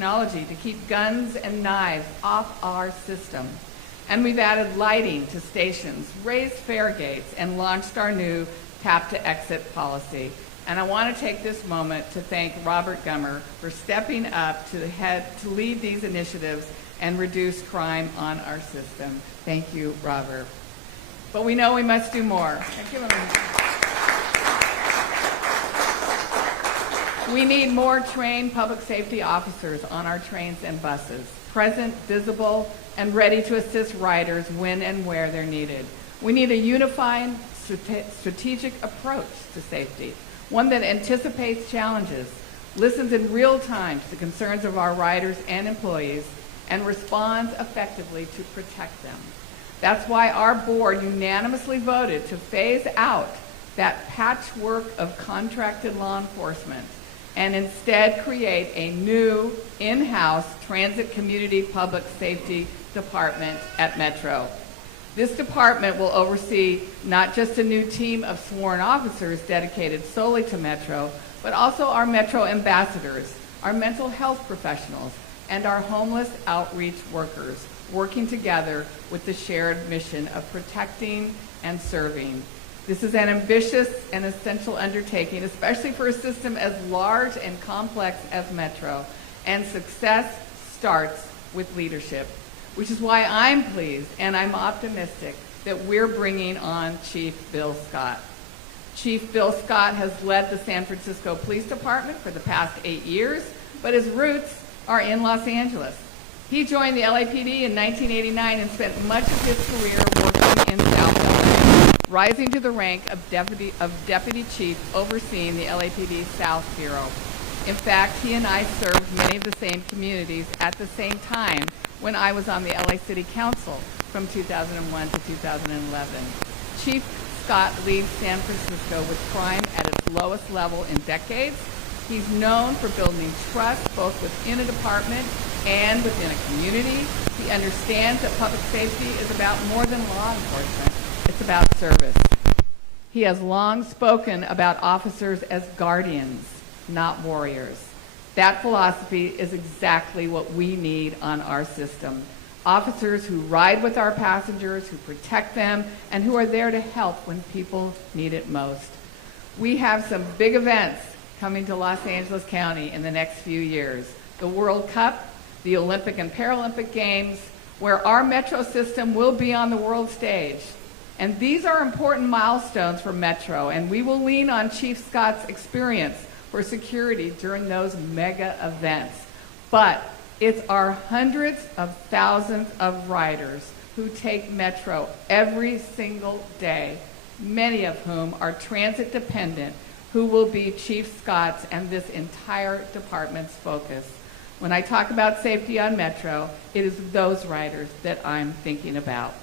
technology to keep guns and knives off our system. And we've added lighting to stations, raised fare gates, and launched our new tap-to-exit policy. And I want to take this moment to thank Robert Gummer for stepping up to lead these initiatives and reduce crime on our system. Thank you, Robert. But we know we must do more. Thank you. We need more trained public safety officers on our trains and buses, present, visible, and ready to assist riders when and where they're needed. We need a unified, strategic approach to safety, one that anticipates challenges, listens in real time to the concerns of our riders and employees, and responds effectively to protect them. That's why our board unanimously voted to phase out that patchwork of contracted law enforcement and instead create a new in-house transit community public safety department at Metro. This department will oversee not just a new team of sworn officers dedicated solely to Metro, but also our Metro ambassadors, our mental health professionals, and our homeless outreach workers, working together with the shared mission of protecting and serving. This is an ambitious and essential undertaking, especially for a system as large and complex as Metro, and success starts with leadership, which is why I'm pleased and I'm optimistic that we're bringing on Chief Bill Scott. Chief Bill Scott has led the San Francisco Police Department for the past 8 years, but his roots are in Los Angeles. He joined the LAPD in 1989 and spent much of his career working in South Florida, rising to the rank of deputy chief overseeing the LAPD South Bureau. In fact, he and I served many of the same communities at the same time when I was on the LA City Council from 2001 to 2011. Chief Scott leads San Francisco with crime at its lowest level in decades. He's known for building trust both within a department and within a community. He understands that public safety is about more than law enforcement. It's about service. He has long spoken about officers as guardians, not warriors. That philosophy is exactly what we need on our system. Officers who ride with our passengers, who protect them, and who are there to help when people need it most. We have some big events coming to Los Angeles County in the next few years. The World Cup, the Olympic and Paralympic Games, where our Metro system will be on the world stage. And these are important milestones for Metro, and we will lean on Chief Scott's experience for security during those mega events. But it's our hundreds of thousands of riders who take Metro every single day, many of whom are transit dependent, who will be Chief Scott's and this entire department's focus. When I talk about safety on Metro, it is those riders that I'm thinking about.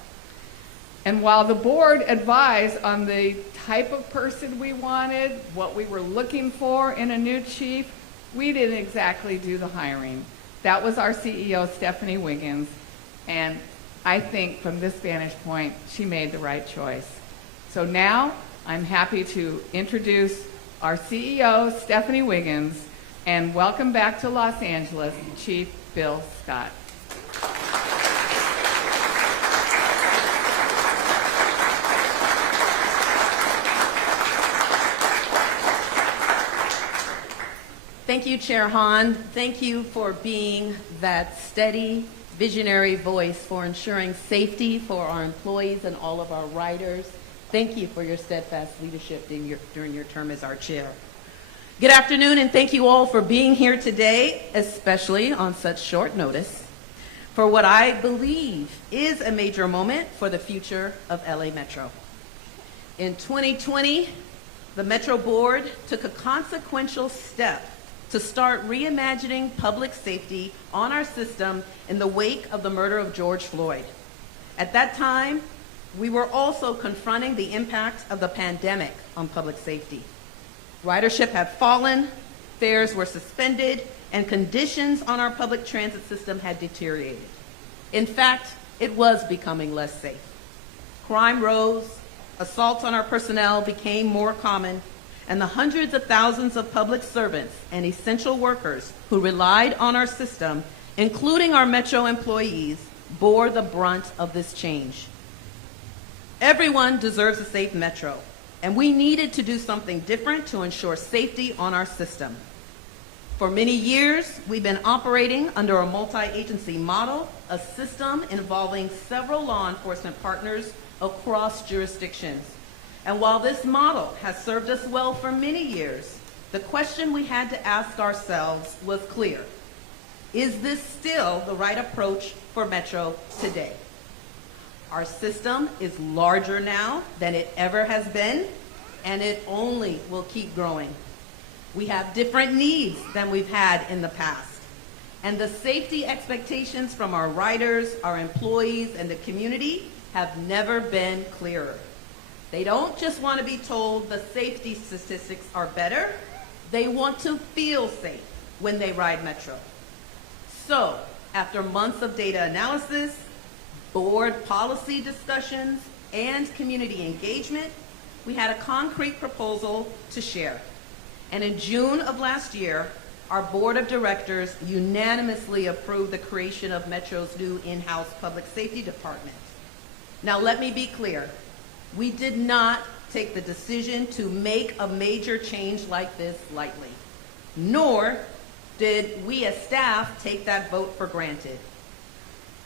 And while the board advised on the type of person we wanted, what we were looking for in a new chief, we didn't exactly do the hiring. That was our CEO, Stephanie Wiggins, and I think from this vantage point, she made the right choice. So now, I'm happy to introduce our CEO, Stephanie Wiggins, and welcome back to Los Angeles, Chief Bill Scott. Thank you, Chair Hahn. Thank you for being that steady, visionary voice for ensuring safety for our employees and all of our riders. Thank you for your steadfast leadership during your term as our chair. Good afternoon, and thank you all for being here today, especially on such short notice, for what I believe is a major moment for the future of LA Metro. In 2020, the Metro Board took a consequential step to start reimagining public safety on our system in the wake of the murder of George Floyd. At that time, we were also confronting the impact of the pandemic on public safety. Ridership had fallen, fares were suspended, and conditions on our public transit system had deteriorated. In fact, it was becoming less safe. Crime rose, assaults on our personnel became more common, and the hundreds of thousands of public servants and essential workers who relied on our system, including our Metro employees, bore the brunt of this change. Everyone deserves a safe Metro, and we needed to do something different to ensure safety on our system. For many years, we've been operating under a multi-agency model, a system involving several law enforcement partners across jurisdictions. And while this model has served us well for many years, the question we had to ask ourselves was clear. Is this still the right approach for Metro today? Our system is larger now than it ever has been, and it only will keep growing. We have different needs than we've had in the past, and the safety expectations from our riders, our employees, and the community have never been clearer. They don't just want to be told the safety statistics are better, they want to feel safe when they ride Metro. So, after months of data analysis, board policy discussions, and community engagement, we had a concrete proposal to share. And in June of last year, our board of directors unanimously approved the creation of Metro's new in-house public safety department. Now let me be clear, we did not take the decision to make a major change like this lightly, nor did we as staff take that vote for granted.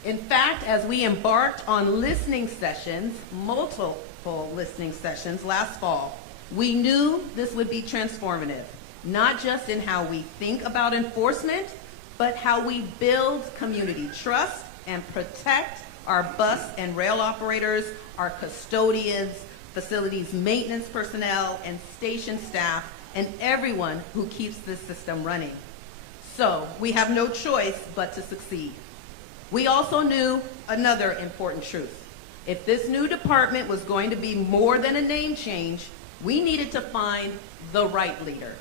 In fact, as we embarked on listening sessions, multiple listening sessions last fall, we knew this would be transformative, not just in how we think about enforcement, but how we build community trust and protect our bus and rail operators, our custodians, facilities maintenance personnel, and station staff, and everyone who keeps this system running. So we have no choice but to succeed. We also knew another important truth. If this new department was going to be more than a name change, we needed to find the right leader,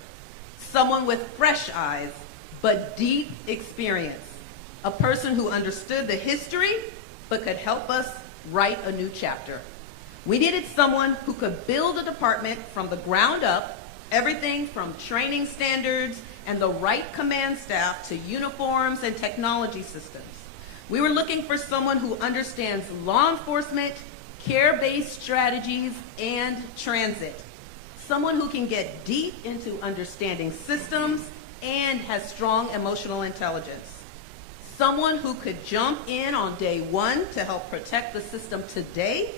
someone with fresh eyes, but deep experience, a person who understood the history, but could help us write a new chapter. We needed someone who could build a department from the ground up, everything from training standards and the right command staff to uniforms and technology systems. We were looking for someone who understands law enforcement, care-based strategies, and transit. Someone who can get deep into understanding systems and has strong emotional intelligence. Someone who could jump in on day one to help protect the system today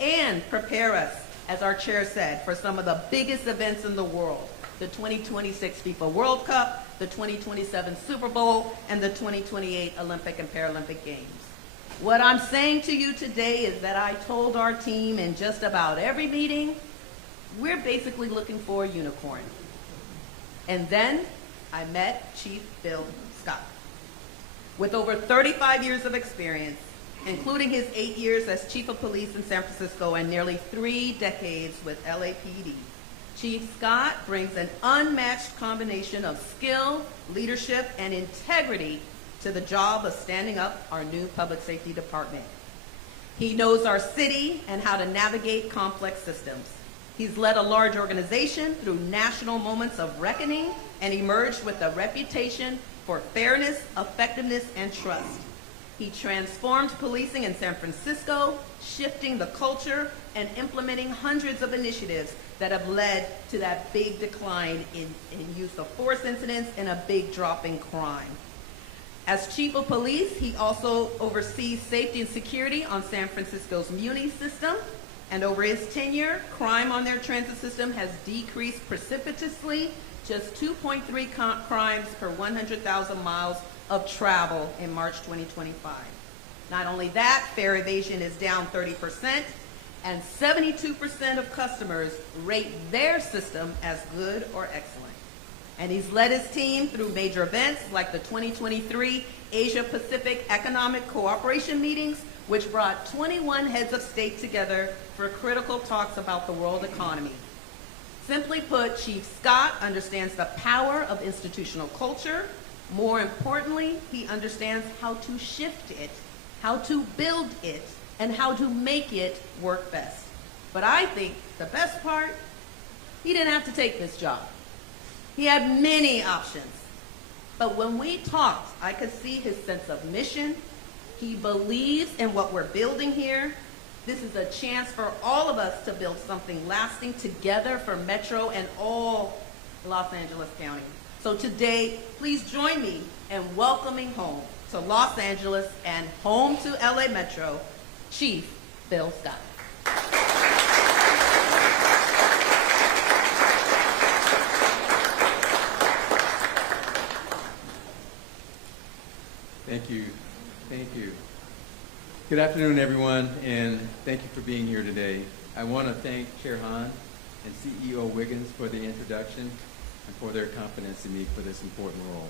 and prepare us, as our chair said, for some of the biggest events in the world, the 2026 FIFA World Cup, the 2027 Super Bowl, and the 2028 Olympic and Paralympic Games. What I'm saying to you today is that I told our team in just about every meeting, we're basically looking for a unicorn. And then I met Chief Bill Scott. With over 35 years of experience, including his 8 years as Chief of Police in San Francisco and nearly 3 decades with LAPD, Chief Scott brings an unmatched combination of skill, leadership, and integrity to the job of standing up our new public safety department. He knows our city and how to navigate complex systems. He's led a large organization through national moments of reckoning and emerged with a reputation for fairness, effectiveness, and trust. He transformed policing in San Francisco, shifting the culture and implementing hundreds of initiatives that have led to that big decline in use of force incidents and a big drop in crime. As Chief of Police, he also oversees safety and security on San Francisco's Muni system, and over his tenure, crime on their transit system has decreased precipitously, just 2.3 crimes per 100,000 miles of travel in March 2025. Not only that, fare evasion is down 30%, and 72% of customers rate their system as good or excellent. And he's led his team through major events like the 2023 Asia-Pacific Economic Cooperation meetings, which brought 21 heads of state together for critical talks about the world economy. Simply put, Chief Scott understands the power of institutional culture. More importantly, he understands how to shift it, how to build it, and how to make it work best. But I think the best part, he didn't have to take this job. He had many options. But when we talked, I could see his sense of mission. He believes in what we're building here. This is a chance for all of us to build something lasting together for Metro and all Los Angeles County. So today, please join me in welcoming home to Los Angeles and home to LA Metro, Chief Bill Scott. Thank you. Thank you. Good afternoon, everyone, and thank you for being here today. I want to thank Chair Hahn and CEO Wiggins for the introduction and for their confidence in me for this important role.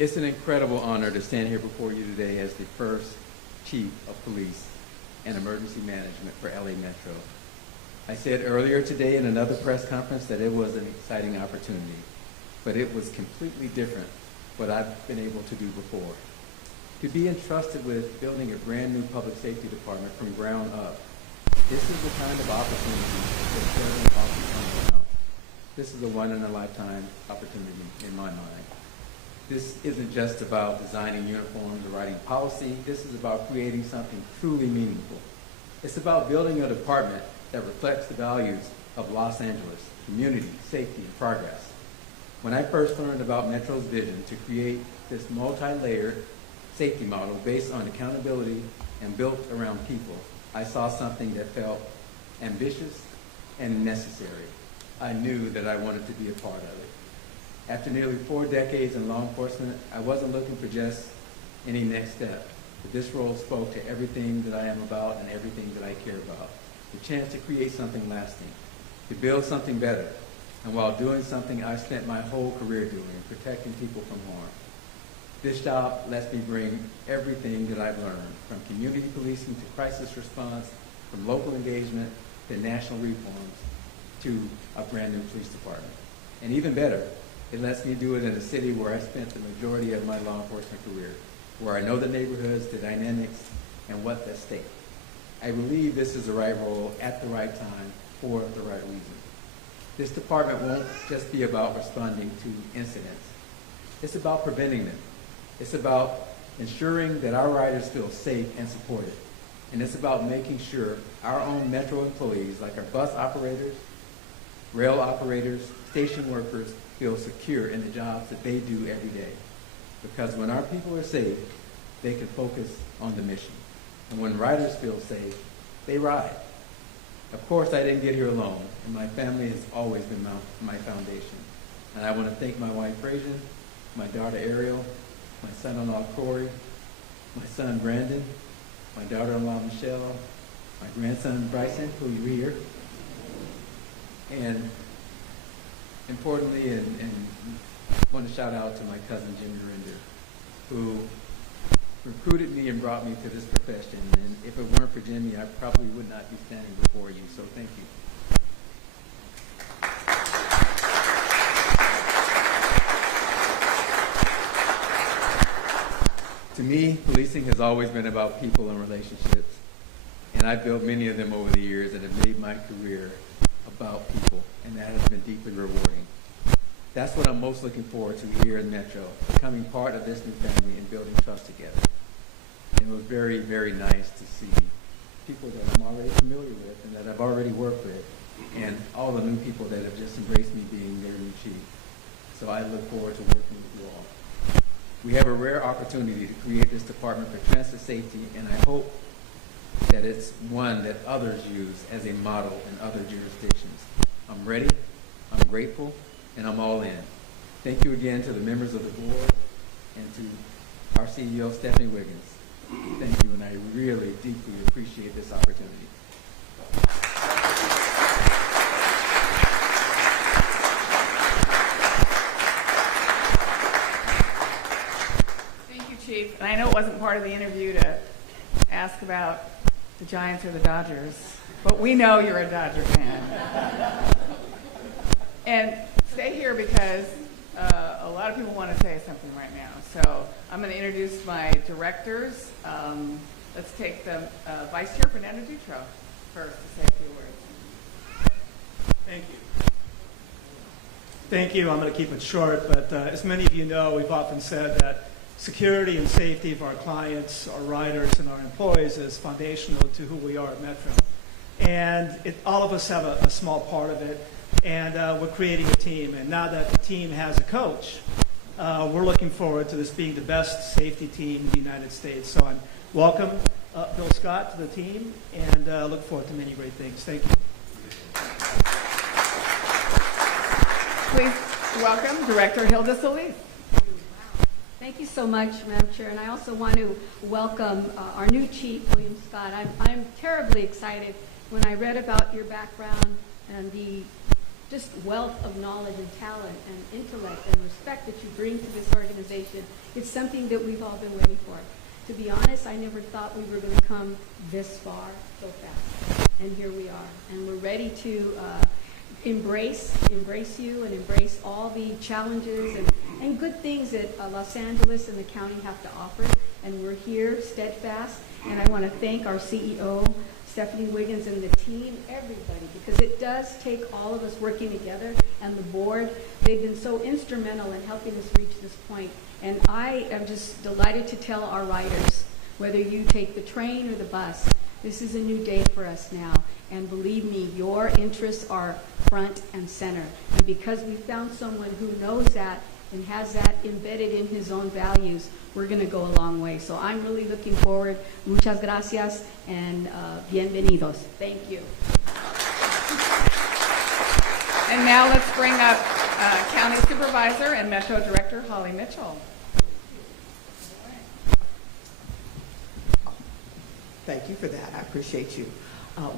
It's an incredible honor to stand here before you today as the first Chief of Police and Emergency Management for LA Metro. I said earlier today in another press conference that it was an exciting opportunity, but it was completely different what I've been able to do before. To be entrusted with building a brand new public safety department from ground up, this is the kind of opportunity that doesn't often come around. This is a one-in-a-lifetime opportunity in my mind. This isn't just about designing uniforms or writing policy. This is about creating something truly meaningful. It's about building a department that reflects the values of Los Angeles, community, safety, and progress. When I first learned about Metro's vision to create this multi-layered safety model based on accountability and built around people, I saw something that felt ambitious and necessary. I knew that I wanted to be a part of it. After nearly 4 decades in law enforcement, I wasn't looking for just any next step, but this role spoke to everything that I am about and everything that I care about. The chance to create something lasting, to build something better, and while doing something I've spent my whole career doing, protecting people from harm. This job lets me bring everything that I've learned, from community policing to crisis response, from local engagement to national reforms, to a brand new police department. And even better, it lets me do it in a city where I spent the majority of my law enforcement career, where I know the neighborhoods, the dynamics, and what's at stake. I believe this is the right role at the right time for the right reason. This department won't just be about responding to incidents. It's about preventing them. It's about ensuring that our riders feel safe and supported. And it's about making sure our own Metro employees, like our bus operators, rail operators, station workers, feel secure in the jobs that they do every day. Because when our people are safe, they can focus on the mission. And when riders feel safe, they ride. Of course, I didn't get here alone, and my family has always been my foundation. And I want to thank my wife, Frazier, my daughter, Ariel, my son-in-law, Corey, my son, Brandon, my daughter-in-law, Michelle, my grandson, Bryson, who you hear, and importantly, and I want to shout out to my cousin, Jimmy Rinder, who recruited me and brought me to this profession. And if it weren't for Jimmy, I probably would not be standing before you. So thank you. To me, policing has always been about people and relationships. And I've built many of them over the years and have made my career about people. And that has been deeply rewarding. That's what I'm most looking forward to here in Metro, becoming part of this new family and building trust together. And it was very, very nice to see people that I'm already familiar with and that I've already worked with, and all the new people that have just embraced me being their new chief. So I look forward to working with you all. We have a rare opportunity to create this department for transit safety, and I hope that it's one that others use as a model in other jurisdictions. I'm ready, I'm grateful, and I'm all in. Thank you again to the members of the board and to our CEO, Stephanie Wiggins. Thank you, and I really deeply appreciate this opportunity. Thank you, Chief. And I know it wasn't part of the interview to ask about the Giants or the Dodgers, but we know you're a Dodger fan. And stay here because a lot of people want to say something right now. So I'm going to introduce my directors. Let's take the Vice Chair Fernando Dutro first to say a few words. Thank you. Thank you. I'm going to keep it short, but as many of you know, we've often said that security and safety of our clients, our riders, and our employees is foundational to who we are at Metro. And all of us have a small part of it, and we're creating a team. And now that the team has a coach, we're looking forward to this being the best safety team in the United States. So I welcome Bill Scott to the team, and look forward to many great things. Thank you. Please welcome Director Hilda Solis. Thank you so much, Madam Chair, and I also want to welcome our new chief, William Scott. I'm terribly excited when I read about your background and the just wealth of knowledge and talent and intellect and respect that you bring to this organization. It's something that we've all been waiting for. To be honest, I never thought we were going to come this far so fast, and here we are. And we're ready to embrace you and embrace all the challenges and good things that Los Angeles and the county have to offer. And we're here steadfast. And I want to thank our CEO, Stephanie Wiggins, and the team, everybody, because it does take all of us working together, and the board. They've been so instrumental in helping us reach this point. And I am just delighted to tell our riders, whether you take the train or the bus, this is a new day for us now. And believe me, your interests are front and center. And because we found someone who knows that and has that embedded in his own values, we're going to go a long way. So I'm really looking forward. Muchas gracias and bienvenidos. Thank you. And now let's bring up County Supervisor and Metro Director Holly Mitchell. Thank you for that. I appreciate you.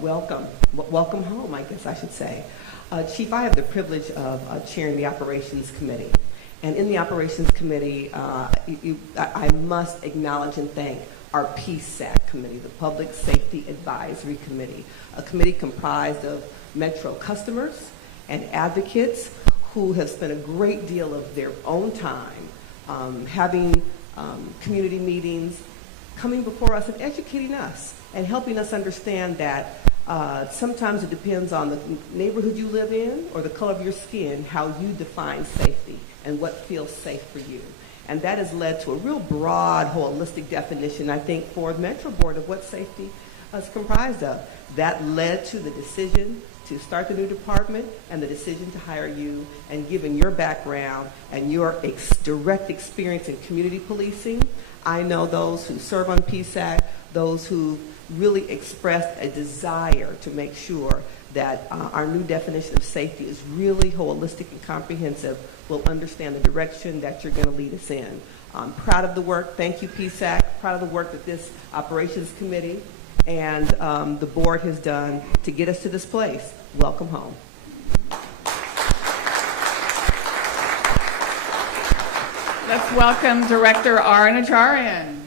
Welcome home, I guess I should say. Chief, I have the privilege of chairing the Operations Committee. And in the Operations Committee, I must acknowledge and thank our PSAC Committee, the Public Safety Advisory Committee, a committee comprised of Metro customers and advocates who have spent a great deal of their own time having community meetings, coming before us and educating us and helping us understand that sometimes it depends on the neighborhood you live in or the color of your skin, how you define safety and what feels safe for you. And that has led to a real broad, holistic definition, I think, for the Metro Board of what safety is comprised of. That led to the decision to start the new department and the decision to hire you. And given your background and your direct experience in community policing, I know those who serve on PSAC, those who really expressed a desire to make sure that our new definition of safety is really holistic and comprehensive, will understand the direction that you're going to lead us in. I'm proud of the work. Thank you, PSAC. Proud of the work that this Operations Committee and the board has done to get us to this place. Welcome home. Let's welcome Director R. Najarian.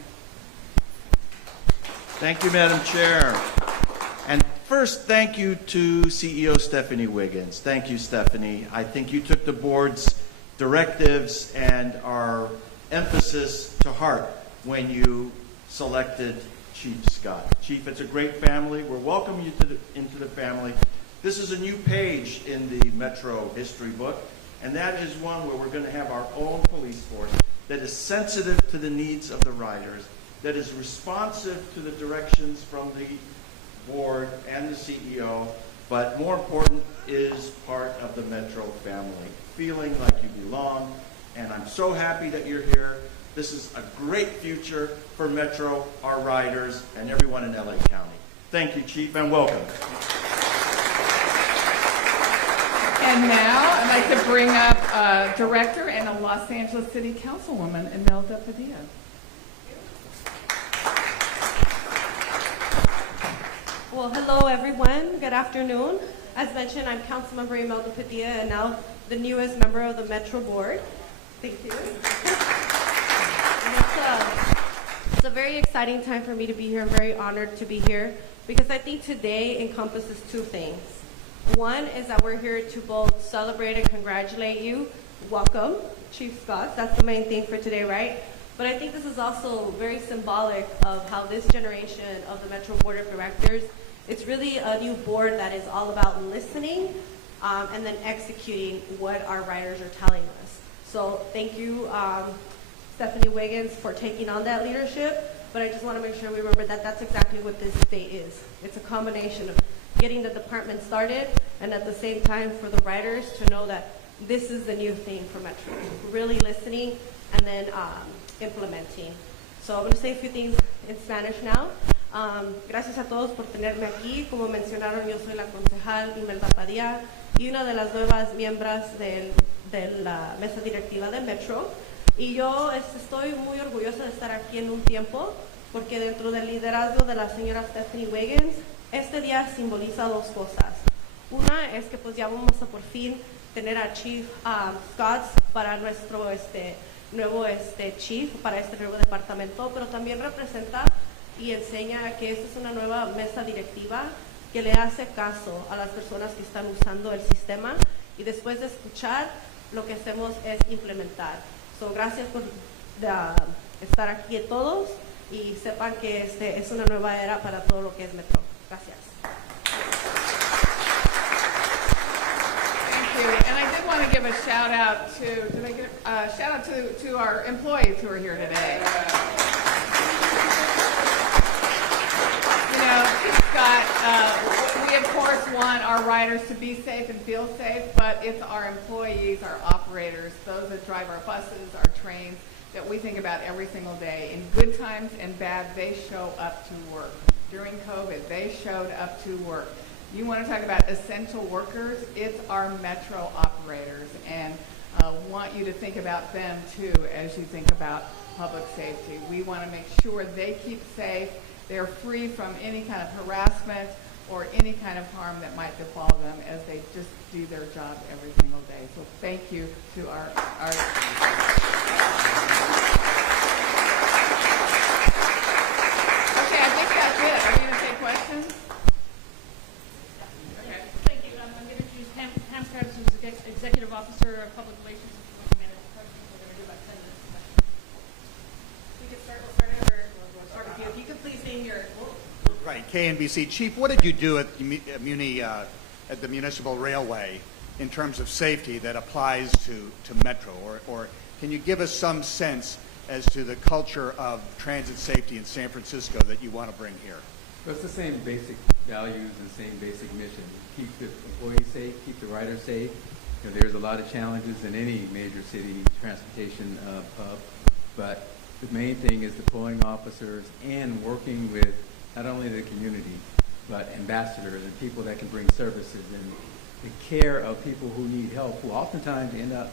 Thank you, Madam Chair. And first, thank you to CEO Stephanie Wiggins. Thank you, Stephanie. I think you took the board's directives and our emphasis to heart when you selected Chief Scott. Chief, it's a great family. We're welcoming you into the family. This is a new page in the Metro history book, and that is one where we're going to have our own police force that is sensitive to the needs of the riders, that is responsive to the directions from the board and the CEO, but more important, is part of the Metro family, feeling like you belong. And I'm so happy that you're here. This is a great future for Metro, our riders, and everyone in LA County. Thank you, Chief, and welcome. And now I'd like to bring up Director and a Los Angeles City Councilwoman, Imelda Padilla. Well, hello everyone. Good afternoon. As mentioned, I'm Councilmember Imelda Padilla, and now the newest member of the Metro Board. Thank you. It's a very exciting time for me to be here. I'm very honored to be here because I think today encompasses two things. One is that we're here to both celebrate and congratulate you. Welcome, Chief Scott. That's the main thing for today, right? But I think this is also very symbolic of how this generation of the Metro Board of Directors, it's really a new board that is all about listening, and then executing what our riders are telling us. So thank you, Stephanie Wiggins, for taking on that leadership, but I just want to make sure we remember that that's exactly what this state is. It's a combination of getting the department started and at the same time for the riders to know that this is the new thing for Metro, really listening and then implementing. So I'm going to say a few things in Spanish now. Gracias a todos por tenerme aquí. Como mencionaron, yo soy la concejal Imelda Padilla y una de las nuevas miembros de la mesa directiva de Metro. Y yo estoy muy orgullosa de estar aquí en un tiempo porque dentro del liderazgo de la señora Stephanie Wiggins, este día simboliza dos cosas. Una es que pues ya vamos a por fin tener a Chief Scott para nuestro nuevo chief, para este nuevo departamento, pero también representa y enseña que esta es una nueva mesa directiva que le hace caso a las personas que están usando el sistema y después de escuchar lo que hacemos es implementar. So, gracias por estar aquí todos y sepan que es una nueva era para todo lo que es Metro. Gracias. Thank you. And I did want to give a shout out to our employees who are here today. You know, Scott, we of course want our riders to be safe and feel safe, but it's our employees, our operators, those that drive our buses, our trains, that we think about every single day. In good times and bad, they show up to work. During COVID, they showed up to work. You want to talk about essential workers? It's our Metro operators, and want you to think about them too as you think about public safety. We want to make sure they keep safe, they're free from any kind of harassment or any kind of harm that might befall them as they just do their job every single day. So thank you to our Okay, I think that's it. Are you going to take questions? Okay. Thank you. I'm going to introduce Pam Travis, who's the Executive Officer of Public Relations and Community Management. We're going to do about 10 minutes. We can start. We'll start here. We'll start with you. If you could please name your. Right, KNBC. Chief, what did you do at the Municipal Railway in terms of safety that applies to Metro? Or can you give us some sense as to the culture of transit safety in San Francisco that you want to bring here? Well, it's the same basic values and same basic mission. Keep the employees safe, keep the riders safe. You know, there's a lot of challenges in any major city transportation hub, but the main thing is deploying officers and working with not only the community, but ambassadors and people that can bring services and the care of people who need help, who oftentimes end up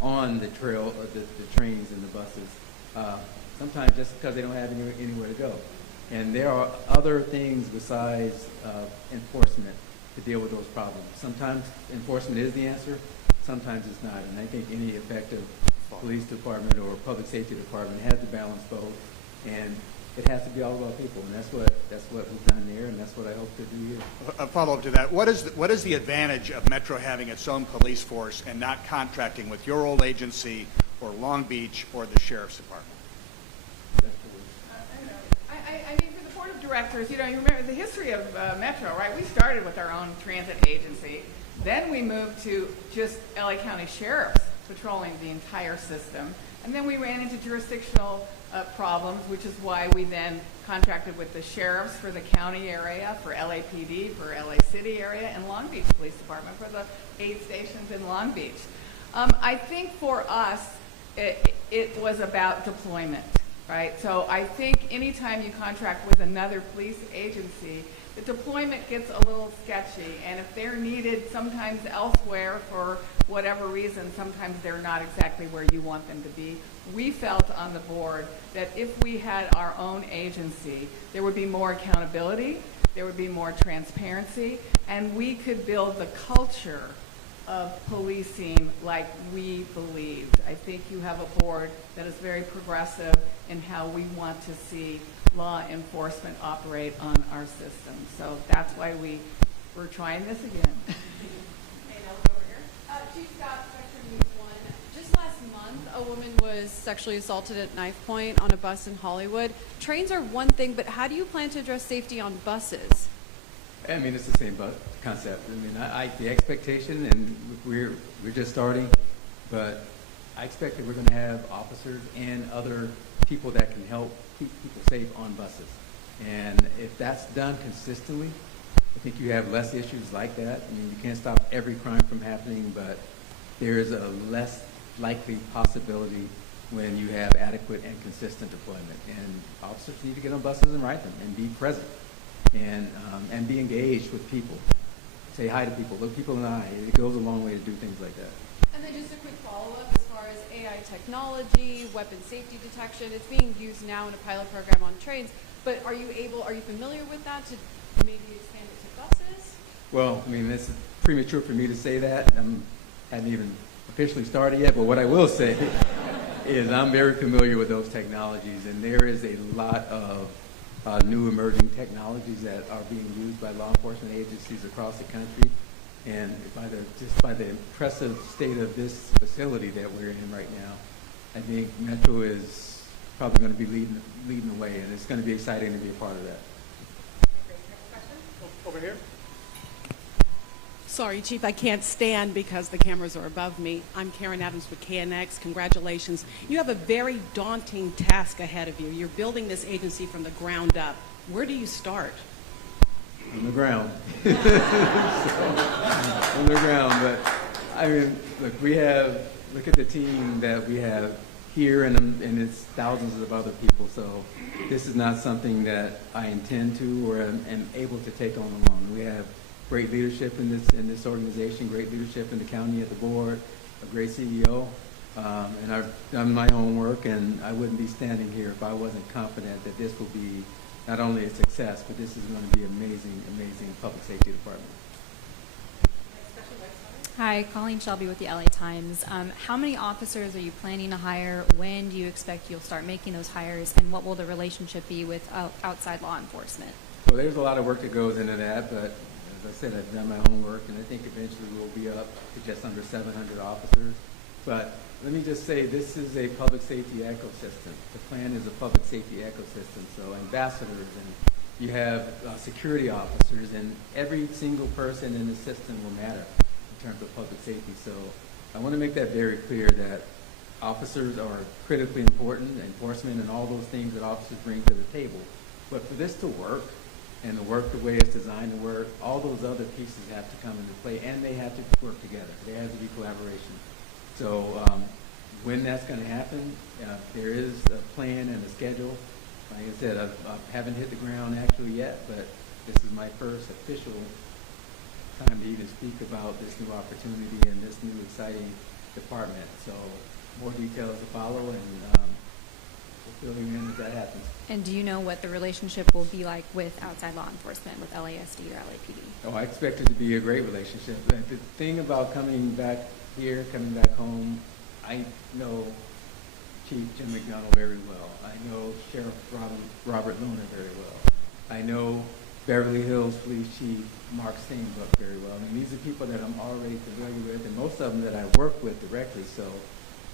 on the trail, or the trains and the buses, sometimes just because they don't have anywhere to go. And there are other things besides enforcement to deal with those problems. Sometimes enforcement is the answer, sometimes it's not. And I think any effective police department or public safety department has to balance both. And it has to be all about people, and that's what we've done there, and that's what I hope to do here. A follow-up to that, what is the advantage of Metro having its own police force and not contracting with your old agency or Long Beach or the Sheriff's Department? I mean, for the board of directors, you know, you remember the history of Metro, right? We started with our own transit agency. Then we moved to just LA County sheriffs patrolling the entire system. And then we ran into jurisdictional problems, which is why we then contracted with the sheriffs for the county area, for LAPD, for LA City area, and Long Beach Police Department for the 8 stations in Long Beach. I think for us, it was about deployment, right? So I think anytime you contract with another police agency, the deployment gets a little sketchy, and if they're needed sometimes elsewhere for whatever reason, sometimes they're not exactly where you want them to be. We felt on the board that if we had our own agency, there would be more accountability, there would be more transparency, and we could build the culture of policing like we believed. I think you have a board that is very progressive in how we want to see law enforcement operate on our system. So that's why we're trying this again. Okay, now we'll go over here. Chief Scott, Spectrum News 1. Just last month, a woman was sexually assaulted at knife point on a bus in Hollywood. Trains are one thing, but how do you plan to address safety on buses? I mean, it's the same concept. I mean, the expectation, and we're just starting, but I expect that we're going to have officers and other people that can help keep people safe on buses. And if that's done consistently, I think you have less issues like that. I mean, you can't stop every crime from happening, but there is a less likely possibility when you have adequate and consistent deployment. And officers need to get on buses and ride them and be present and be engaged with people. Say hi to people, look people in the eye. It goes a long way to do things like that. And then just a quick follow-up as far as AI technology, weapon safety detection. It's being used now in a pilot program on trains, but are you familiar with that to maybe expand it to buses? Well, I mean, it's premature for me to say that. I haven't even officially started yet, but what I will say is I'm very familiar with those technologies, and there is a lot of new emerging technologies that are being used by law enforcement agencies across the country. And by the impressive state of this facility that we're in right now, I think Metro is probably going to be leading the way, and it's going to be exciting to be a part of that. Over here. Sorry, Chief, I can't stand because the cameras are above me. I'm Karen Adams with KNX. Congratulations. You have a very daunting task ahead of you. You're building this agency from the ground up. Where do you start? On the ground. On the ground, but I mean, look at the team that we have here, and it's thousands of other people. So this is not something that I intend to or am able to take on alone. We have great leadership in this organization, great leadership in the county at the board, a great CEO, and I've done my own work, and I wouldn't be standing here if I wasn't confident that this will be not only a success, but this is going to be amazing, amazing public safety department. Hi, Colleen Shelby with the LA Times. How many officers are you planning to hire? When do you expect you'll start making those hires? And what will the relationship be with outside law enforcement? Well, there's a lot of work that goes into that, but as I said, I've done my homework, and I think eventually we'll be up to just under 700 officers. But let me just say, this is a public safety ecosystem. The plan is a public safety ecosystem. So ambassadors, and you have security officers, and every single person in the system will matter in terms of public safety. So I want to make that very clear that officers are critically important, enforcement and all those things that officers bring to the table. But for this to work, and to work the way it's designed to work, all those other pieces have to come into play, and they have to work together. There has to be collaboration. So when that's going to happen, there is a plan and a schedule. Like I said, I haven't hit the ground actually yet, but this is my first official time to even speak about this new opportunity and this new exciting department. So more details to follow, and we'll fill you in as that happens. And do you know what the relationship will be like with outside law enforcement, with LASD or LAPD? Oh, I expect it to be a great relationship. The thing about coming back here, coming back home, I know Chief Jim McDonald very well. I know Sheriff Robert Luna very well. I know Beverly Hills Police Chief Mark Steinbuck very well. I mean, these are people that I'm already familiar with, and most of them that I work with directly. So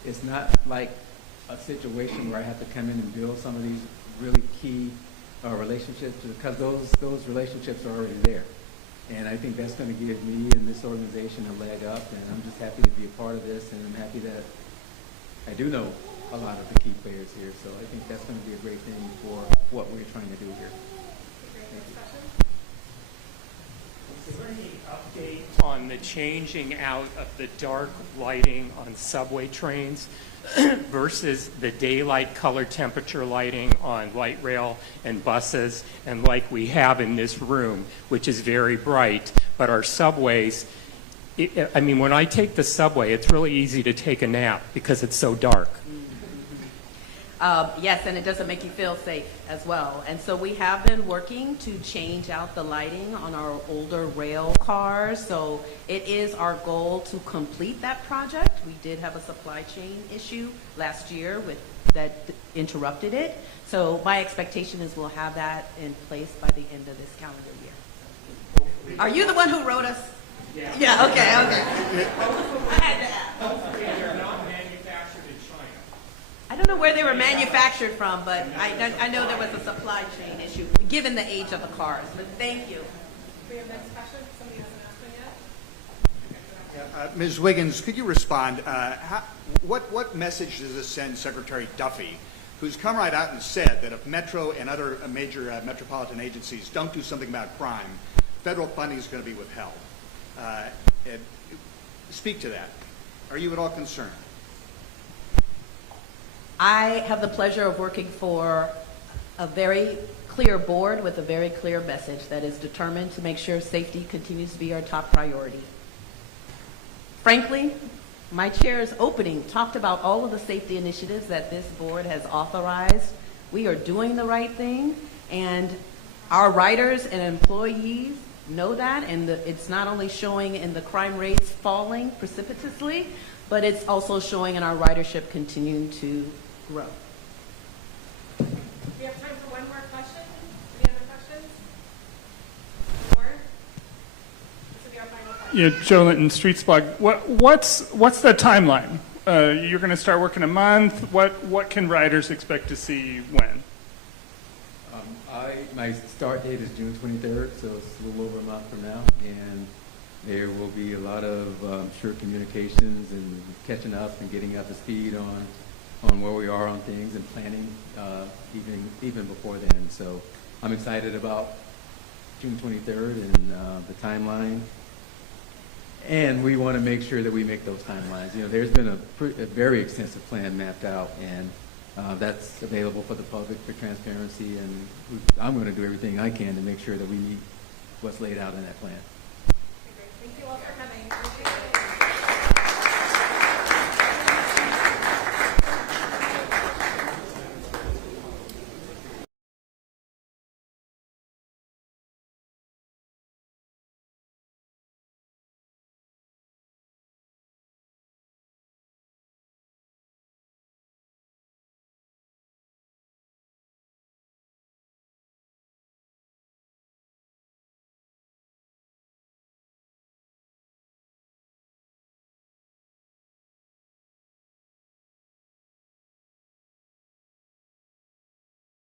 it's not like a situation where I have to come in and build some of these really key relationships, because those relationships are already there. And I think that's going to give me and this organization a leg up, and I'm just happy to be a part of this, and I'm happy that I do know a lot of the key players here. So I think that's going to be a great thing for what we're trying to do here. Is there any update on the changing out of the dark lighting on subway trains versus the daylight color temperature lighting on light rail and buses, and like we have in this room, which is very bright, but our subways, I mean, when I take the subway, it's really easy to take a nap because it's so dark. Yes, and it doesn't make you feel safe as well. And so we have been working to change out the lighting on our older rail cars. So it is our goal to complete that project. We did have a supply chain issue last year that interrupted it. So my expectation is we'll have that in place by the end of this calendar year. Are you the one who wrote us? Yeah. Yeah, okay. I had to ask. They're not manufactured in China. I don't know where they were manufactured from, but I know there was a supply chain issue, given the age of the cars. But thank you. We have next question. Somebody hasn't asked one yet. Ms. Wiggins, could you respond? What message does this send Secretary Duffy, who's come right out and said that if Metro and other major metropolitan agencies don't do something about crime, federal funding is going to be withheld? Speak to that. Are you at all concerned? I have the pleasure of working for a very clear board with a very clear message that is determined to make sure safety continues to be our top priority. Frankly, my chair's opening talked about all of the safety initiatives that this board has authorized. We are doing the right thing, and our writers and employees know that, and it's not only showing in the crime rates falling precipitously, but it's also showing in our ridership continuing to grow. We have time for one more question. Any other questions? More? This will be our final question. Yeah, Joe Linton, Streets Blog. What's the timeline? You're going to start working a month. What can riders expect to see when? My start date is June 23rd, so it's a little over a month from now, and there will be a lot of sure communications and catching up and getting up to speed on where we are on things and planning even before then. So I'm excited about June 23rd and the timeline. And we want to make sure that we make those timelines. You know, there's been a very extensive plan mapped out, and that's available for the public for transparency. And I'm going to do everything I can to make sure that we meet what's laid out in that plan. Thank you all for